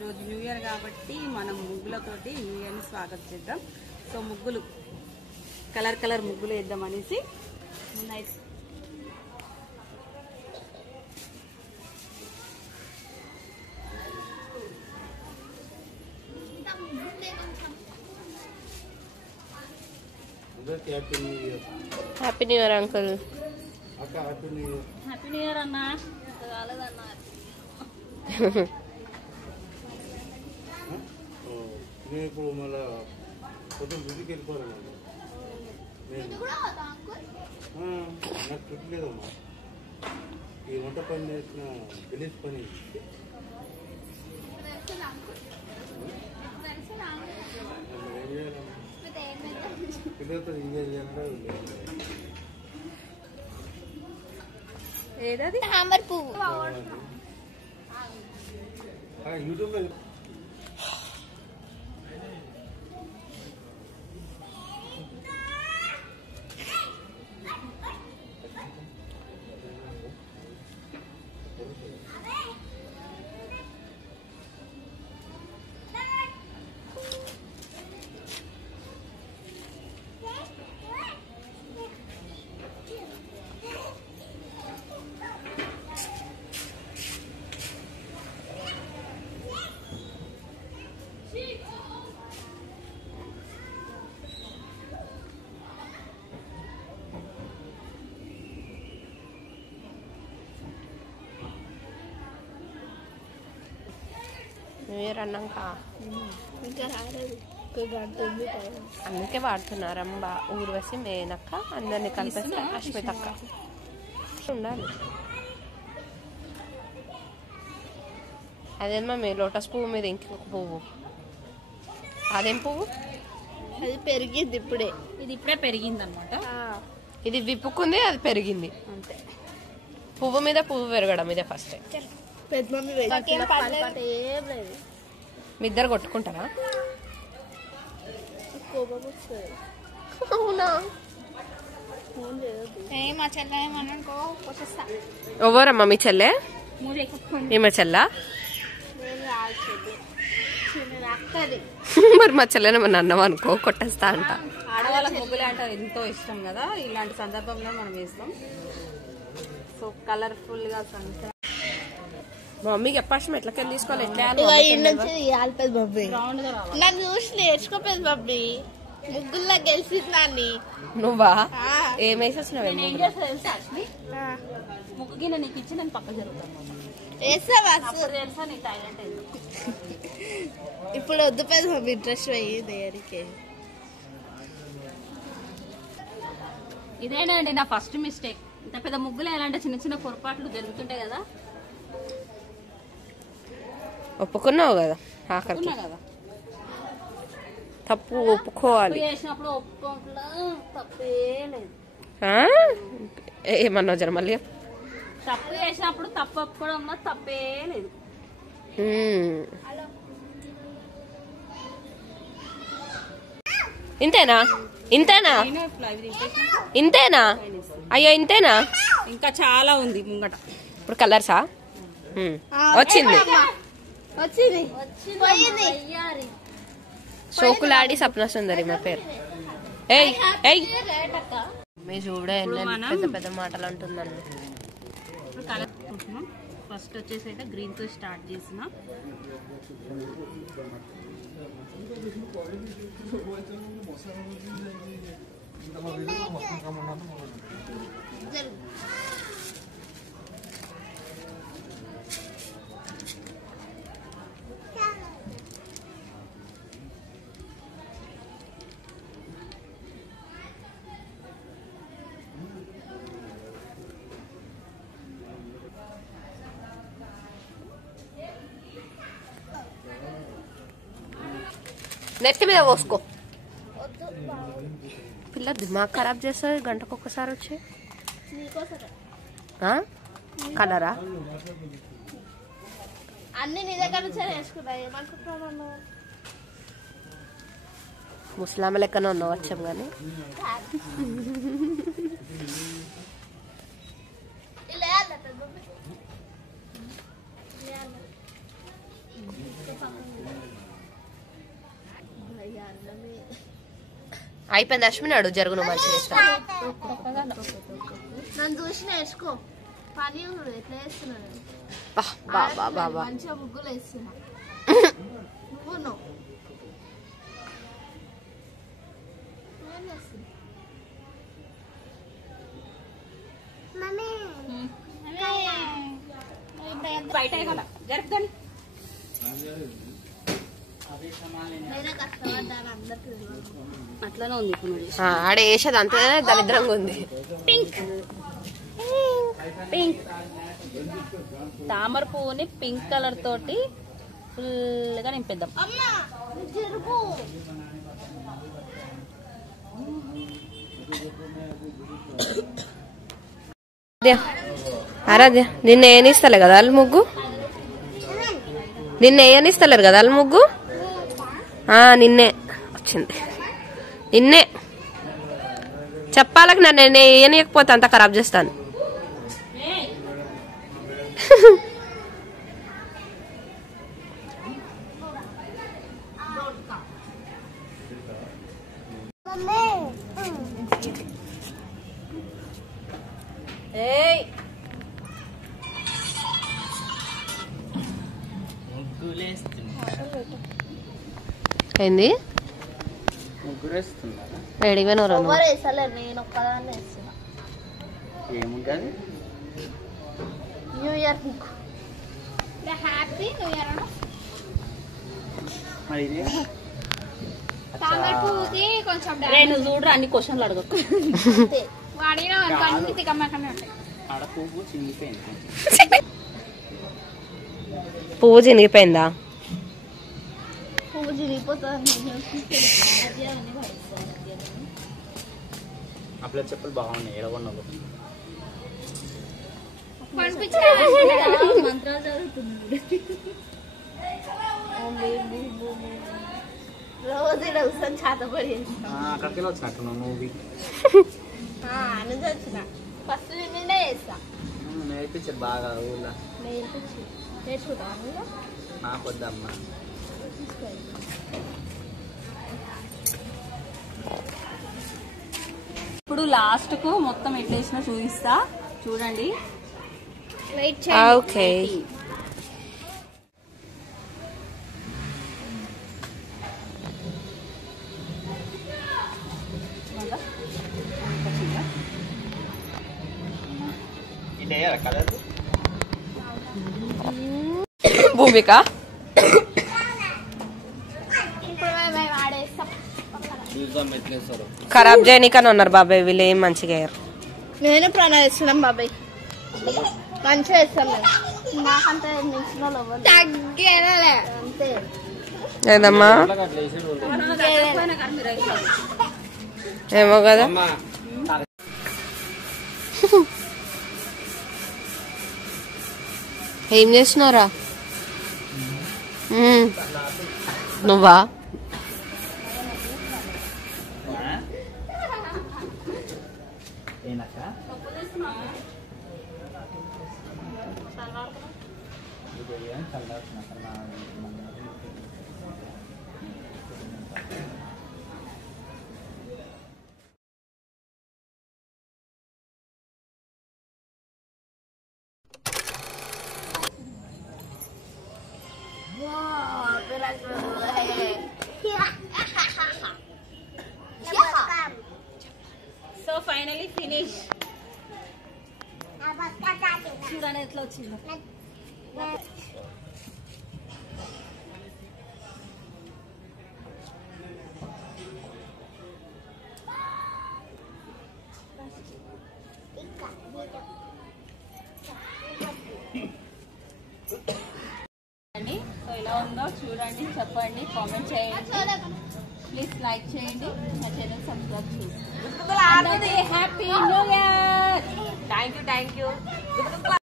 ఈరోజు new year కాబట్టి మనం ముగ్గులతోటి న్యూ ఇయర్ని స్వాగతం చేద్దాం. సో ముగ్గులు కలర్ ముగ్గులు వేద్దాం అనేసి night happy new year uncle. Happy new year అన్నా. రాలేదన్నా ఇప్పుడు మళ్ళా పొద్దున్న డ్యూటీకి వెళ్ళిపోవాలన్నా. నాకు ట్రిప్ లేదమ్మా. ఈ వంట పని చేసిన విలేజ్ పని ఏం చేయాలమ్మా? పిల్లలతో ఎంజాయ్ చేయాలంటే ఏదది హామర్ పువ్వు యూట్యూబ్లో న్యూ ఇయర్ అన్నాక ఇంకా రాలేదు. అందుకే వాడుతున్నారు అంబ, ఊర్వశి, మేనక్క అందరినీ కలిపేస్తే అశ్మితక్క ఉండాలి. అదేమో మీ లోటస్ పువ్వు మీద ఇంకొక పువ్వు, అదేం పువ్వు? అది పెరిగింది ఇప్పుడే. ఇది ఇప్పుడే పెరిగింది అనమాట. ఇది విప్పుకుంది, అది పెరిగింది అంతే. పువ్వు మీద పువ్వు పెరగడం ఇదే ఫస్ట్. పెద్ద మమ్మీ ఏం లేదు. మీ ఇద్దరు కొట్టుకుంటారా? కోపం వస్తుంది. అవునా? మా చెల్లె ఏమనుకో కొట్టేస్తా. ఎవరమ్మా మీ చెల్లె? ఈమె చెల్లా? నేను రాల్చింది చిన్న అక్కది. మరి మా చెల్లెని మన అన్నం అనుకో కొట్టేస్తా అంట. ఆడవాళ్ళకి ముగ్గులే అంటే ఎంతో ఇష్టం కదా, ఇలాంటి సందర్భంలో మనం వేస్తాం. సో కలర్ఫుల్ గా మా మమ్మీకి చెప్పాల్సిన ఎట్లకెళ్ళి తీసుకోవాలి, ఎట్లా పెద్ద మమ్మీ రౌండ్ గా రావాలి. నన్ను చూసి నేర్చుకో పెద్ద మమ్మీ. ముగ్గుల్లో గెలిచింది నాన్ని. నువ్వా? ఏం వేసేసినావు? నేను ఏం చేస్తా తెలుసా అసలు? ముగ్గు గిన్నె నీకు ఇచ్చి నేను పక్క జరుగుతాను. వేస్తావా? అప్పుడు తెలుసా నీ టాలెంట్ ఎందుకు. ఇప్పుడు వద్దు పెద్ద మమ్మీ, ఇంట్రెస్ట్ పోయి దేనికి. ఇదేనండి నా ఫస్ట్ మిస్టేక్. ఇంత పెద్ద ముగ్గులు ఎలాంటి చిన్న చిన్న పొరపాట్లు జరుగుతుంటాయి కదా. ఒప్పుకున్నావు కదా ఆఖరికి. ఉన్నా కదా, తప్పు ఒప్పుకోవాలి. చేసినప్పుడు ఒప్పుకోవట్లా, తప్పే లేదు. ఏమన్నావు జర మళ్ళీ? తప్పు చేసినప్పుడు తప్పు ఒప్పుకోవడంలో తప్పే లేదు. ఇంతేనా? ఇంతేనా? ఇంతేనా? అయ్యో ఇంతేనా? ఇంకా చాలా ఉంది ముంగట. ఇప్పుడు కలర్సా? వచ్చింది. శోకులాడి సప్న సుందరి మా పేరు. ఏయ్ ఏయ్ మీ చూడే పెద్ద పెద్ద మాటలు అంటుందండి. ఇప్పుడు కలర్ చూస్తున్నాం. ఫస్ట్ వచ్చేసి అయితే గ్రీన్ తో స్టార్ట్ చేసిన. నెత్తి మీద పోసుకో. పిల్ల దిమాగ్ ఖరాబ్ చేస్తుంది గంటకు ఒక్కసారి వచ్చి. కలరా? అన్ని నీ దగ్గర నుంచే నేర్చుకున్నా. ఏమనుకుంటున్నాను? ముస్లామ లెక్కన ఉన్నావు వచ్చాం కానీ. ఇలా అయిపోయింది అశ్విని అడు జరుగును మంచిగా చేస్తా. నన్ను చూసి నేర్చుకో పని ఎట్లా వేస్తున్నాను మంచిగా ముగ్గులు వేస్తున్నా నువ్వు బయట జరుపుతాను అట్లానే ఉంది ఇప్పుడు ఆడ వేసేది అంతే దరిద్రంగా ఉంది. పింక్ పింక్ తామర పువ్వుని పింక్ కలర్ తోటి ఫుల్ గా నింపేద్దాం. ఆరాధ్య నిన్న ఏనిస్తలే కదా వాళ్ళు ముగ్గు, నిన్న ఏనిస్తలేరు కదా వాళ్ళు ముగ్గు. నిన్నే వచ్చింది, నిన్నే చెప్పాలకు నన్ను నేను ఏనియకపోతే అంత ఖరాబ్ చేస్తాను. ఏంది రెడీగా నేను ఒక్కదాన్ని వేస్తున్నా. New year happy new year కొంచెం నువ్వు చూడరా అన్ని క్వశ్చన్లు అడగకు. పువ్వు చినిగిపోయిందా? పువ్వు చిరిగిపోతుంది. అప్పుడు చెప్పులు బాగున్నాయి ఎడగొన్నావు మంత్రాలు చదువుతుంది రోజు ఇక్కడ చేతపడి అక్కడికి వచ్చినట్టు నువ్వు అనేది వచ్చిన ఫస్ట్ నేనే చేస్తా. నేర్పించారు బాగా ఊళ్ళో నేర్చుకుంటా నాకు వద్దమ్మా. ఇప్పుడు లాస్ట్ కు మొత్తం ఎట్లా వేసినా చూపిస్తా చూడండి. ఓకే కలర్ భూమిక ఖరాబ్ చేయనికని ఉన్నారు బాబాయ్, వీళ్ళు ఏం మంచిగా అయ్యారు. నేను ప్రణాళిక ఇస్తున్నాం బాబాయ్, మంచిగా వేస్తాను నేను. నాకంత మించిన తగ్గేదే అంతే ఏదమ్మా ఏమో కదా. ఏం చేస్తున్నారా నువ్వా? So finally finish. చూడండి ఎట్లా వచ్చిందో. సో ఎలా ఉందో చూడండి, చెప్పండి, కామెంట్ చేయండి, ప్లీజ్ లైక్ చేయండి, మా ఛానల్ సబ్స్క్రైబ్ చేయండి. Happy new year. Thank you.